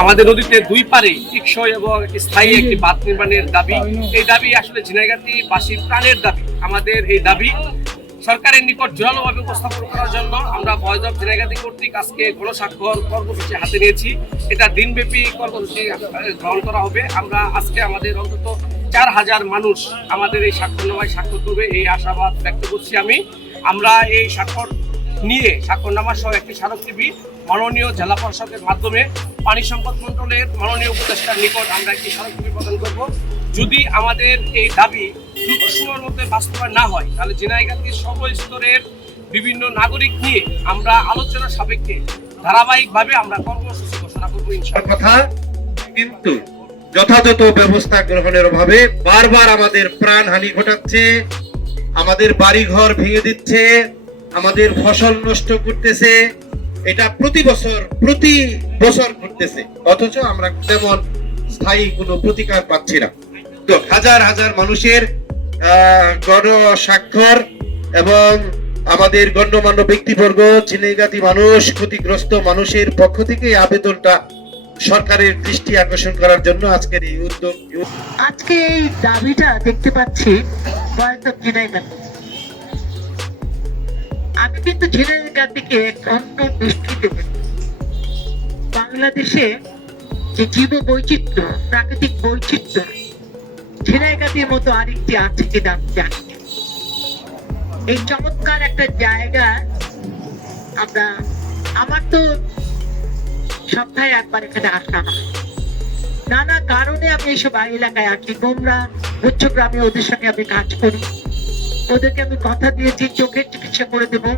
আমাদের নদীতে দুই পারে টেকসই এবং স্থায়ী একটি বাঁধ নির্মাণের দাবি। এই দাবি আসলে ঝিনাইগাতি বাসীর প্রাণের দাবি। আমাদের এই দাবি সরকারের নিকট জোরালোভাবে উপস্থাপন করার জন্য আমরা ভয়েস অফ ঝিনাইগাতি কর্তৃক আজকে গণস্বাক্ষর কর্মসূচি হাতে নিয়েছি। এটা দিনব্যাপী কর্মসূচি গ্রহণ করা হবে। আমরা আজকে আমাদের অন্তত 4,000 মানুষ আমাদের এই স্বাক্ষরনামায় স্বাক্ষর করবে এই আশাবাদ ব্যক্ত করছি আমরা এই স্বাক্ষরনামা সহ একটি স্মারকলিপি মাননীয় জেলা পরিষদের মাধ্যমে পানি সম্পদ মন্ত্রণালয়ের মাননীয় উপদেষ্টার নিকট আমরা একটি স্মারকলিপি প্রদান করব। যদি আমাদের এই দাবি দ্রুত সময়ের মধ্যে বাস্তবায়ন না হয়, তাহলে ঝিনাইগাতির সর্বস্তরের বিভিন্ন নাগরিক নিয়ে আমরা আলোচনা সাপেক্ষে ধারাবাহিকভাবে আমরা কর্মসূচি ঘোষণা করবো কথা। কিন্তু যথাযথ ব্যবস্থা গ্রহণের অভাবে বারবার আমাদের প্রাণহানি ঘটাচ্ছে, আমাদের বাড়িঘর ভেঙে দিচ্ছে, আমাদের ফসল নষ্ট করতেছে। এটা প্রতি বছর ঘটতেছে, অথচ আমরা তেমন স্থায়ী কোনো প্রতিকার পাচ্ছি না। তো হাজার হাজার মানুষের গণস্বাক্ষর এবং আমাদের গণ্যমান্য ব্যক্তিবর্গ, ঝিনাইগাতি মানুষ, ক্ষতিগ্রস্ত মানুষের পক্ষ থেকে এই আবেদনটা সরকারের দৃষ্টি আকর্ষণ করার জন্য আজকের এই উদ্যোগ। আজকে এই দাবিটা দেখতে পাচ্ছি ভয়েস অফ ঝিনাইগাতি। আমি কিন্তু ঝিনাইগাতিকে অন্য দৃষ্টিতে বাংলাদেশে যে জীব বৈচিত্র্য, প্রাকৃতিক বৈচিত্র্য, ঝিনাইগাতির মতো আরেকটি আছে কিনা আমি জানি। এই চমৎকার একটা জায়গা আমার তো সপ্তাহে একবার এখানে আসা হয়। নানা কারণে আমি এইসব এলাকায় আসি। গোমরা উচ্চগ্রামে ওদের সঙ্গে আমি কাজ করি। ওদেরকে আমি কথা দিয়েছি চোখের চিকিৎসা করে দেবো,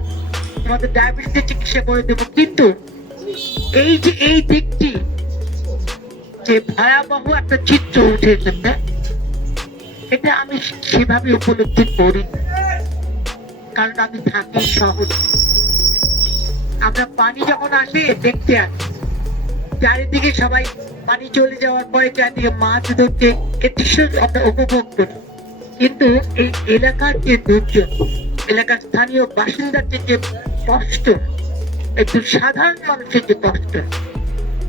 আমাদের ডায়াবেটিসের চিকিৎসা করে দেবো। কিন্তু এই যে এই দিকটি যে ভয়াবহ একটা চিত্র উঠে এসেছে, এটা আমি সেভাবে উপলব্ধি করি, কারণ আমি থাকি শহরে। আমরা পানি যখন আসে দেখতে আসি, চারিদিকে সবাই পানি চলে যাওয়ার পরে চারিদিকে মাছ ধরছে, এর দৃশ্য আমরা উপভোগ করি। কিন্তু এই এলাকার যে দুর্যোগ, এলাকার স্থানীয় বাসিন্দাদের যে কষ্ট, একটু সাধারণ মানুষের যে কষ্ট,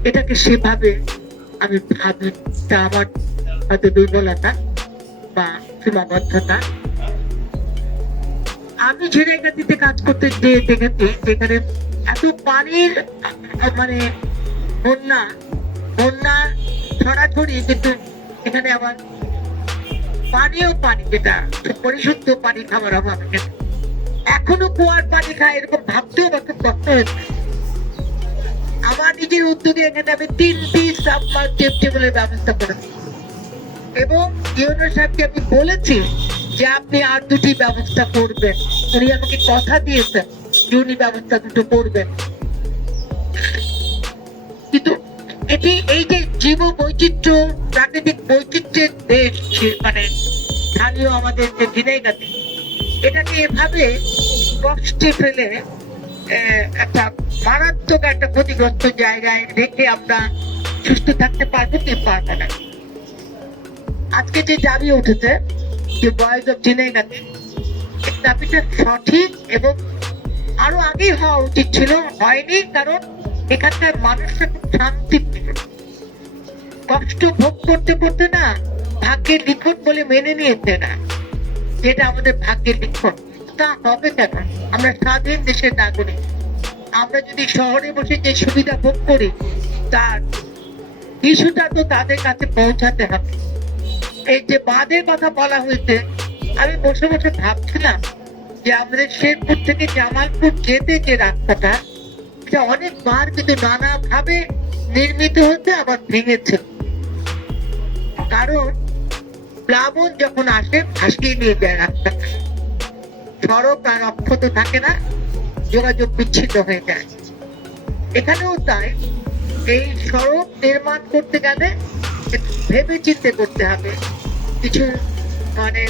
এটাকে সেভাবে আমি ভাবি। তা আমার হয়তো দুর্বলতা বা সীমাবদ্ধতা। আমি ঝিনাইগাতিতে কাজ করতে গিয়ে দেখেছি যেখানে এত পানির মানে বন্যা ছড়াছড়ি, কিন্তু এখানে আবার পানীয় পানি, যেটা পরিশুদ্ধ পানি খাবার অভাবে এখনো কুয়ার পানি খায়, এরকম ভাবতেও আমার খুব কষ্ট হয়েছে। আমার নিজের উদ্যোগে এখানে আমি 3টি সাবমার্সিবলের ব্যবস্থা করেছি এবং ইউনো সাহেবকে আমি বলেছি যে আপনি আর 2টি ব্যবস্থা করবেন। উনি আমাকে কথা দিয়েছেন যে উনি ব্যবস্থা 2টো করবেন। কিন্তু এই যে জীব বৈচিত্র্য, প্রাকৃতিক বৈচিত্র্যের দেশ, মানে স্থানীয় আমাদের যে ঝিনাইগাতি, এটাকে এভাবে কষ্টে ফেলে একটা মারাত্মক একটা ক্ষতিগ্রস্ত জায়গায় রেখে আমরা সুস্থ থাকতে পারবো কি পারবো না। আজকে যে দাবি উঠেছে যে ভয়েস অফ ঝিনাইগাতি, এই দাবিটা সঠিক এবং আরো আগেই হওয়া উচিত ছিল, হয়নি। কারণ এখানকার মানুষরা খুব শান্তি, কষ্ট ভোগ করতে করতে না ভাগ্যের লিখন বলে মেনে নিয়েছে না, যেটা আমাদের ভাগ্যের লিখন। তা হবে কেন? আমরা স্বাধীন দেশের নাগরিক। আমরা যদি শহরে বসে যে সুবিধা ভোগ করি, তার কিছুটা তো তাদের কাছে পৌঁছাতে হবে। এই যে বাঁধের কথা বলা হয়েছে, আমি বসে বসে ভাবছিলাম যে আমাদের শেরপুর থেকে জামালপুর যেতে যে রাস্তাটা, এটা অনেকবার কিন্তু নানাভাবে নির্মিত হচ্ছে, আবার ভেঙেছে। কারণ প্লাবন যখন আসে ভাসিয়ে নিয়ে যায় রাস্তাটা, সড়ক আর অক্ষত থাকে না, যোগাযোগ বিচ্ছিন্ন হয়ে যায়। এখানেও তাই, এই সড়ক নির্মাণ করতে গেলে ভেবে চিন্তে করতে হবে। কিছু মানে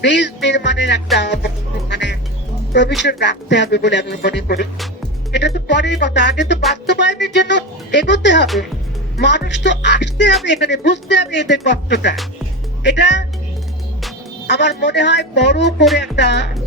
ব্রিজ নির্মাণের একটা মানে প্রভিশন রাখতে হবে বলে আমি মনে করি। এটা তো পরের কথা, আগে তো বাস্তবায়নের জন্য এগোতে হবে। মানুষ তো আসতে হবে এখানে, বুঝতে হবে এদের কষ্টটা। এটা আমার মনে হয় বড় করে একটা